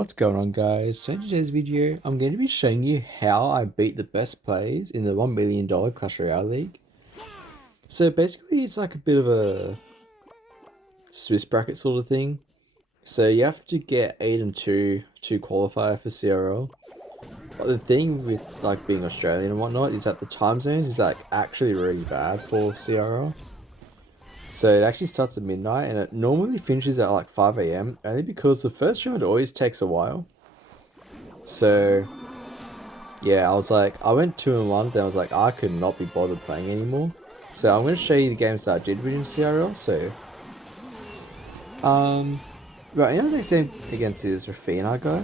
What's going on, guys? So in today's video, I'm going to be showing you how I beat the best players in the $1 million Clash Royale League. So basically, it's like a bit of a Swiss bracket sort of thing. So you have to get 8 and 2 to qualify for CRL. But the thing with like being Australian and whatnot is that the time zones is like actually really bad for CRL. So it actually starts at midnight and it normally finishes at like 5 a.m. only because the first round always takes a while. So yeah, I went 2-1, then I was like, I could not be bothered playing anymore. So I'm going to show you the games that I did win in CRL. So, right, in the next game against this Rafina guy.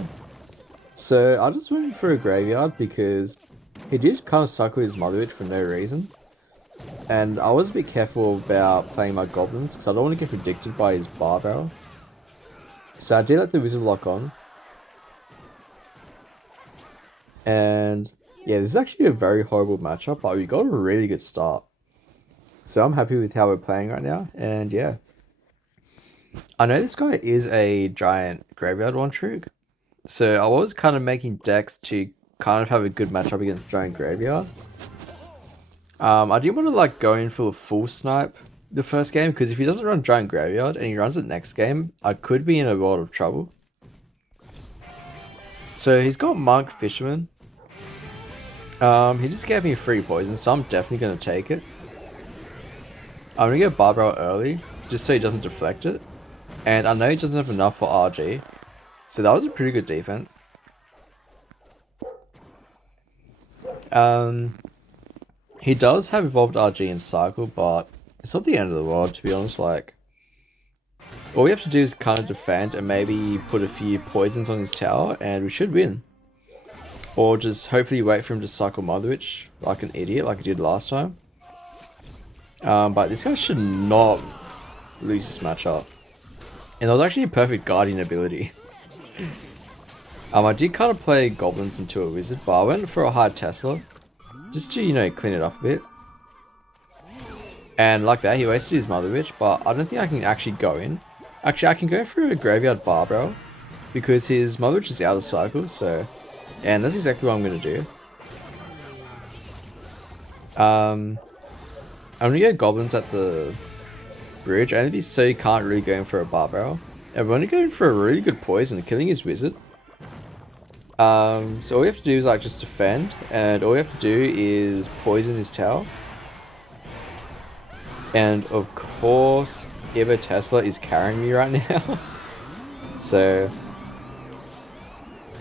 So I just went for a graveyard because he did kind of suck with his Mother Witch for no reason. And I was a bit careful about playing my goblins because I don't want to get predicted by his bar barrel. So I did let the wizard lock on. And yeah, this is actually a very horrible matchup, but we got a really good start. So I'm happy with how we're playing right now, and yeah. I know this guy is a giant graveyard one trick, so I was kind of making decks to kind of have a good matchup against giant graveyard. I didn't want to like go in for a full snipe the first game, because if he doesn't run giant graveyard and he runs it next game, I could be in a lot of trouble. So he's got Monk Fisherman. He just gave me free poison, so I'm definitely going to take it. I'm going to get Barbell early, just so he doesn't deflect it. And I know he doesn't have enough for RG. So that was a pretty good defense. He does have evolved RG in cycle, but it's not the end of the world, to be honest. Like, all we have to do is kind of defend and maybe put a few poisons on his tower, and we should win. Or just hopefully wait for him to cycle Mother Witch like an idiot, like he did last time. But this guy should not lose this matchup. And that was actually a perfect guardian ability. I did kind of play goblins into a wizard, but I went for a hard Tesla. Just to, you know, clean it up a bit. And like that, he wasted his Mother Witch, but I don't think I can actually go in. Actually, I can go for a Graveyard Barbell, because his Mother Witch is out of cycle, so... And that's exactly what I'm going to do. I'm going to go goblins at the bridge, only so you can't really go in for a Barbell. And we're going to go in for a really good poison, killing his wizard. So all we have to do is like just defend, and all we have to do is poison his tower. And of course, Evo Tesla is carrying me right now. So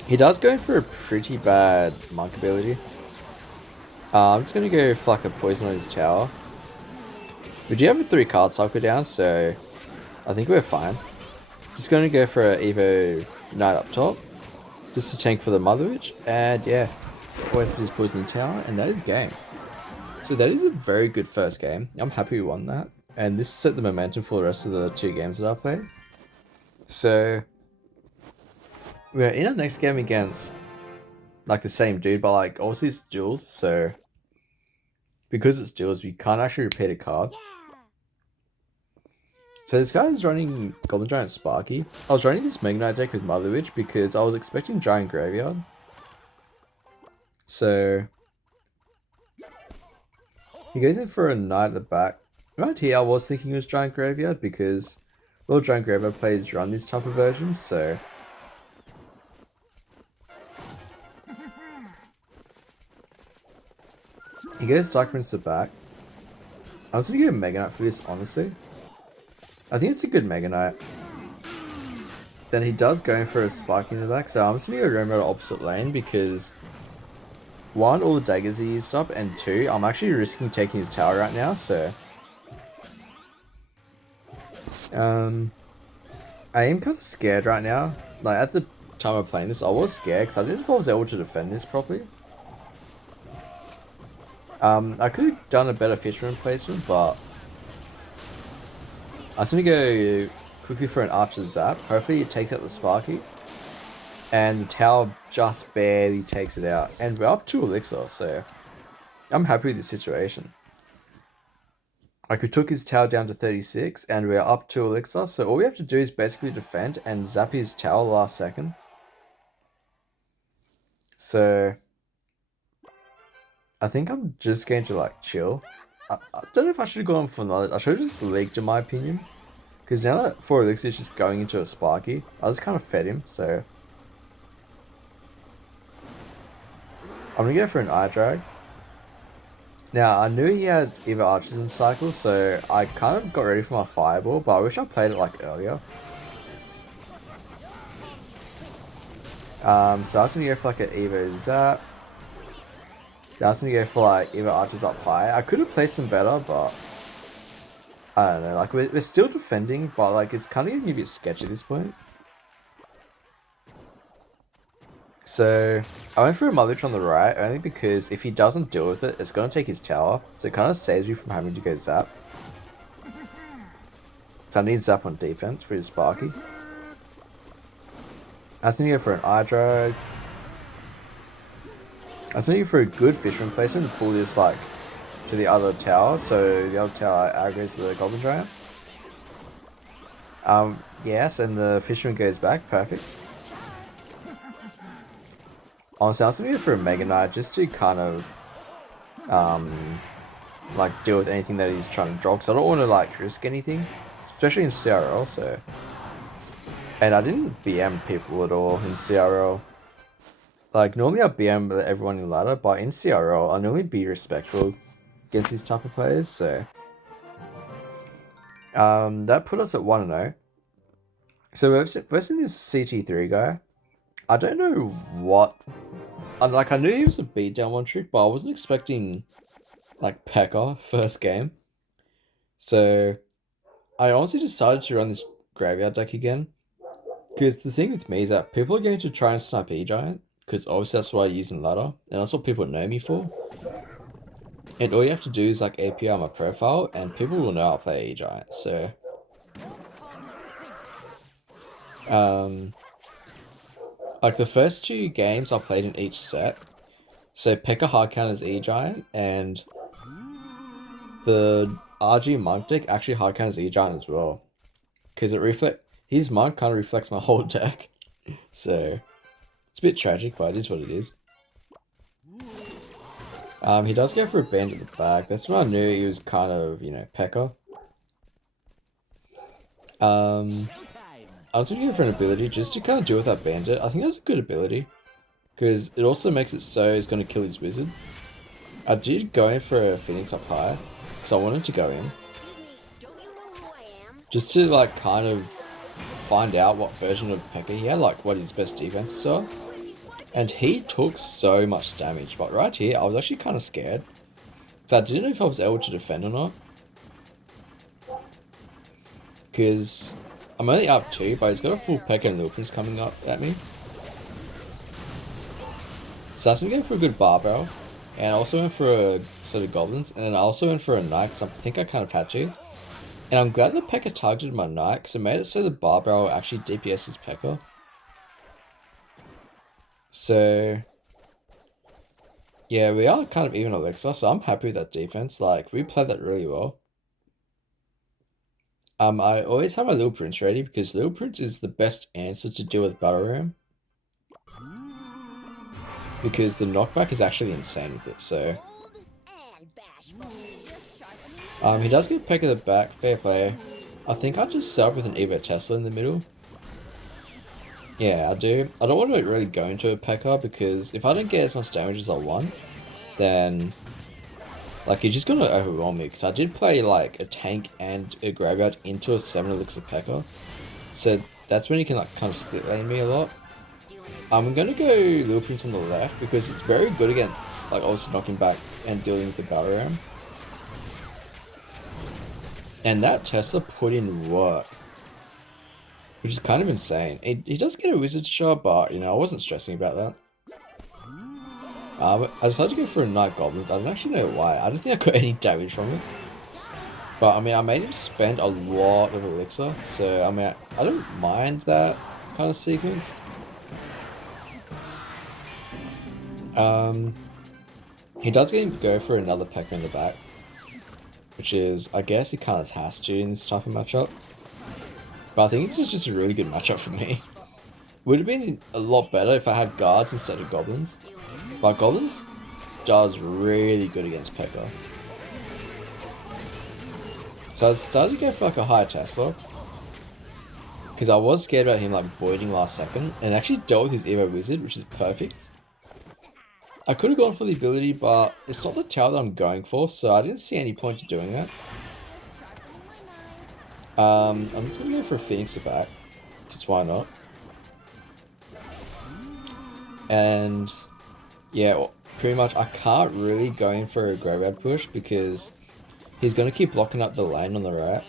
he does go for a pretty bad monk ability. I'm just gonna go for like a poison on his tower. We do have a 3-card cycle down, so I think we're fine. Just gonna go for an Evo Knight up top, just to tank for the Mother Witch, and yeah, wait for his poison tower, and that is game. So that is a very good first game. I'm happy we won that, and this set the momentum for the rest of the 2 games that I played. So we're in our next game against like the same dude, but like obviously it's duels, so because it's duels, we can't actually repeat a card. So this guy is running Goblin Giant Sparky. I was running this Mega Knight deck with Mother Witch because I was expecting Giant Graveyard. So he goes in for a Knight at the back. Right here I was thinking it was Giant Graveyard because a lot of Giant Graveyard players run these type of versions, so... He goes Dark Prince to the back. I was gonna go Mega Knight for this, honestly. I think it's a good Mega Knight. Then he does go in for a Spike in the back, so I'm just gonna go Rainbow opposite lane because 1, all the daggers he used up, and 2, I'm actually risking taking his tower right now, so... I am kind of scared right now. Like, at the time of playing this, I was scared because I didn't know if I was able to defend this properly. I could have done a better Fisherman placement, but... I was going to go quickly for an Archer Zap. Hopefully it takes out the Sparky. And the tower just barely takes it out. And we're up 2 Elixir, so... I'm happy with this situation. I could took his tower down to 36, and we're up 2 Elixir, so all we have to do is basically defend and zap his tower last second. So I think I'm just going to like chill. I don't know if I should have gone for knowledge. I should have just leaked in my opinion. Because now that 4 Elixir is just going into a Sparky, I just kind of fed him, so... I'm gonna go for an Eye Drag. Now, I knew he had Eva Archers in cycle, so I kind of got ready for my Fireball, but I wish I played it like earlier. So I was gonna go for like an Eva Zap. I was gonna go for like Eva Archers up high. I could have placed them better, but... I don't know, like we're still defending, but like it's kind of getting a bit sketchy at this point. So I went for a Mother on the right only because if he doesn't deal with it, it's gonna take his tower. So it kind of saves me from having to go zap. So I need zap on defense for his Sparky. I was gonna go for an Eye Drag. I was gonna go for a good Fisherman placement to pull this like to the other tower, so the other tower aggroes the Goblin Giant. Yes, and the Fisherman goes back, perfect. Honestly, I was gonna go for a Mega Knight just to kind of like deal with anything that he's trying to draw, because I don't want to like risk anything, especially in CRL. So, and I didn't BM people at all in CRL. Like normally I BM everyone in ladder, but in CRL I normally be respectful against these type of players. So that put us at 1-0. So we're versing this CT3 guy. I don't know what. Like I knew he was a beatdown one trick, but I wasn't expecting like Pekka first game. So I honestly decided to run this graveyard deck again. Because the thing with me is that people are going to try and snipe E-Giant, because obviously that's what I use in ladder, and that's what people know me for. And all you have to do is like API on my profile, and people will know I play E-Giant, so... like the first 2 games I played in each set, so Pekka hard counters E-Giant, and the RG Monk deck actually hard counters E-Giant as well. Because his Monk kind of reflects my whole deck. So, it's a bit tragic, but it is what it is. He does go for a Bandit at the back. That's when I knew he was kind of, you know, Pekka. I was going to go for an ability just to kind of deal with that Bandit. I think that's a good ability. Because it also makes it so he's going to kill his Wizard. I did go in for a Phoenix up high. Because I wanted to go in. Just to, like, kind of find out what version of Pekka he had. Like, what his best defenses are. And he took so much damage. But right here, I was actually kind of scared. So I didn't know if I was able to defend or not. Because I'm only up 2, but he's got a full Pekka and Lilpins coming up at me. So I was going to go for a good Barbell. And I also went for a set of Goblins. And then I also went for a Knight, because I think I kind of had to. And I'm glad that Pekka targeted my Knight, because it made it so the Barbell actually DPS's Pekka. So, yeah, we are kind of even Elixir, so I'm happy with that defense. Like, we played that really well. I always have my Little Prince ready, because Little Prince is the best answer to deal with Battle Ram. Because the knockback is actually insane with it, so... he does get Pekka at the back, fair play. I think I just set up with an Evo Tesla in the middle. Yeah, I do. I don't want to really go into a Pekka, because if I don't get as much damage as I want, then... like, you're just gonna overwhelm me, because I did play, like, a tank and a graveyard into a 7 Elixir Pekka. So, that's when you can, like, kind of split lane me a lot. I'm gonna go Little Prince on the left, because it's very good against, like, obviously knocking back and dealing with the Battle Ram. And that Tesla put in work. Which is kind of insane. He does get a Wizard shot, but, you know, I wasn't stressing about that. I decided to go for a Night Goblin. I don't actually know why. I don't think I got any damage from it. But, I mean, I made him spend a lot of Elixir. So, I mean, I don't mind that kind of sequence. He does go for another Pekka in the back. Which is, I guess he kind of has to in this type of matchup. But I think this is just a really good matchup for me. Would have been a lot better if I had guards instead of goblins. But goblins does really good against Pekka. So I decided to go for like a higher Tesla. Because I was scared about him like voiding last second. And actually dealt with his Evo Wizard, which is perfect. I could have gone for the ability, but it's not the tower that I'm going for. So I didn't see any point to doing that. I'm just going to go for a Phoenix attack. Just why not? And yeah, pretty much I can't really go in for a graveyard push because he's going to keep blocking up the lane on the right.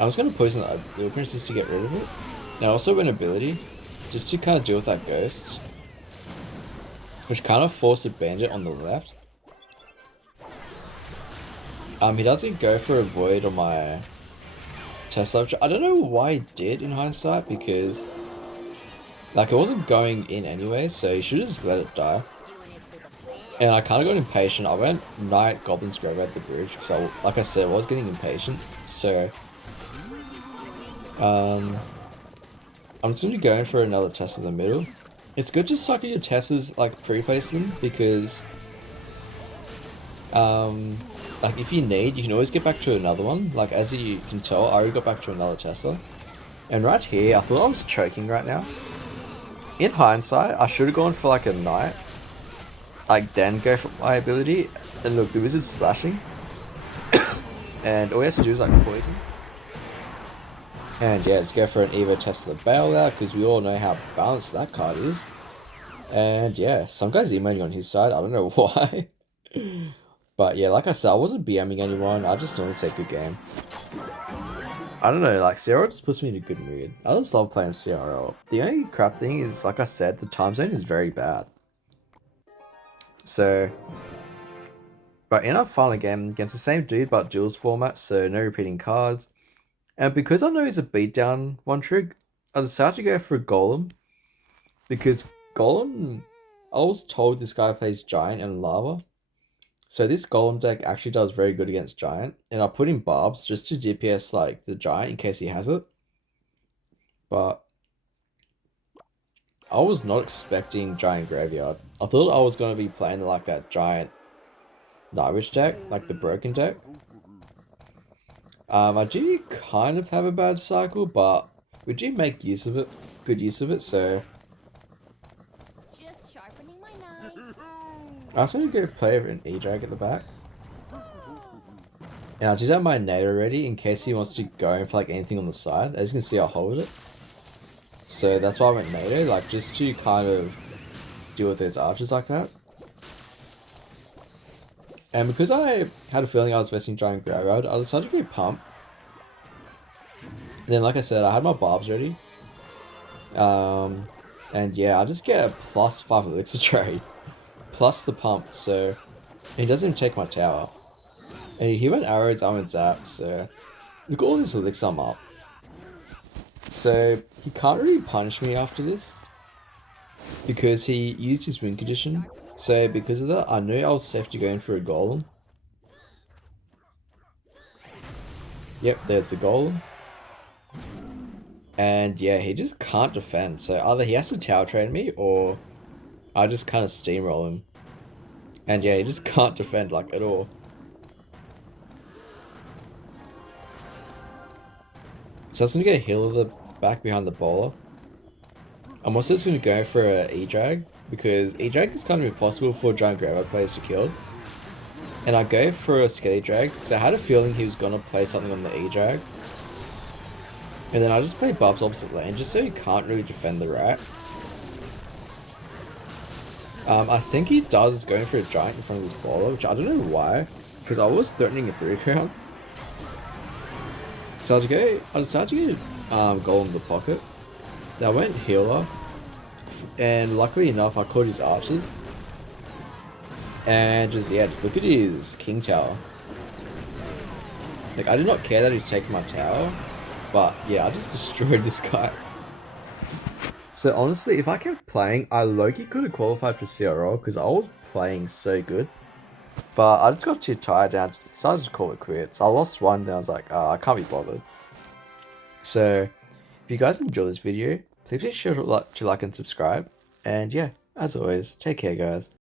I'm just going to poison the blueprint just to get rid of it. Now also an ability, just to kind of deal with that ghost. Which kind of forced a bandit on the left. He doesn't go for a void on my Tesla. I don't know why he did in hindsight because like it wasn't going in anyway, so you should have just let it die. And I kind of got impatient. I went Knight Goblin's Graveyard at the bridge because like I said, I was getting impatient. So I'm just going to go in for another Tesla in the middle. It's good to suck at your Teslas, like pre-place them because like if you need, you can always get back to another one. Like as you can tell, I already got back to another Tesla. And right here, I thought I was choking right now. In hindsight, I should have gone for like a Knight. Like then go for my ability. And look, the wizard's splashing. And all we have to do is like poison. And yeah, let's go for an Evo Tesla bailout because we all know how balanced that card is. And yeah, some guy's emailing on his side. I don't know why. But yeah, like I said, I wasn't BMing anyone. I just wanted to take a good game. I don't know, like CRL just puts me in a good mood. I just love playing CRL. The only crap thing is, like I said, the time zone is very bad. So, but in our final game against the same dude but duels format, so no repeating cards. And because I know he's a beatdown one trick, I decided to go for a golem. Because golem, I was told this guy plays giant and lava. So this golem deck actually does very good against giant. And I put in barbs just to DPS like the giant in case he has it. But I was not expecting giant graveyard. I thought I was going to be playing like that giant Nightwish deck, like the broken deck. I do kind of have a bad cycle, but we do make use of it, good use of it, so Just sharpening my knife. I was going to go play an E-Drag at the back. And I did have my nade already in case he wants to go in for like anything on the side. As you can see, I'll hold it. So that's why I went nade, like just to kind of deal with those archers like that. And because I had a feeling I was vesting giant graveyard, I decided to go pump. And then like I said, I had my barbs ready. And yeah, I just get a plus 5 elixir trade. Plus the pump, so he doesn't even take my tower. And he went arrows, I went zap, so look at all this elixir I'm up. So he can't really punish me after this. Because he used his win condition. So because of that, I knew I was safe to go in for a golem. Yep, there's the golem. And yeah, he just can't defend. So either he has to tower trade me or I just kind of steamroll him. And yeah, he just can't defend like at all. So I was going to get a heal of the back behind the bowler. I'm also just going to go for an E-Drag. Because E-Drag is kind of impossible for giant graveyard players to kill. And I go for a Skelly Drag because I had a feeling he was going to play something on the E-Drag. And then I just play Bubs opposite lane just so he can't really defend the right. I think he does going for a giant in front of his bowler, which I don't know why. Because I was threatening a 3-crown. So I decided to get Golem in the pocket. Then I went healer. And luckily enough, I caught his archers. And just look at his king tower. Like, I did not care that he's taking my tower. But yeah, I just destroyed this guy. So honestly, if I kept playing, I low-key could have qualified for CRL because I was playing so good. But I just got too tired now, so I just call it quits. I lost one, then I was like, I can't be bothered. So, if you guys enjoyed this video, please be sure to like and subscribe. And yeah, as always, take care, guys.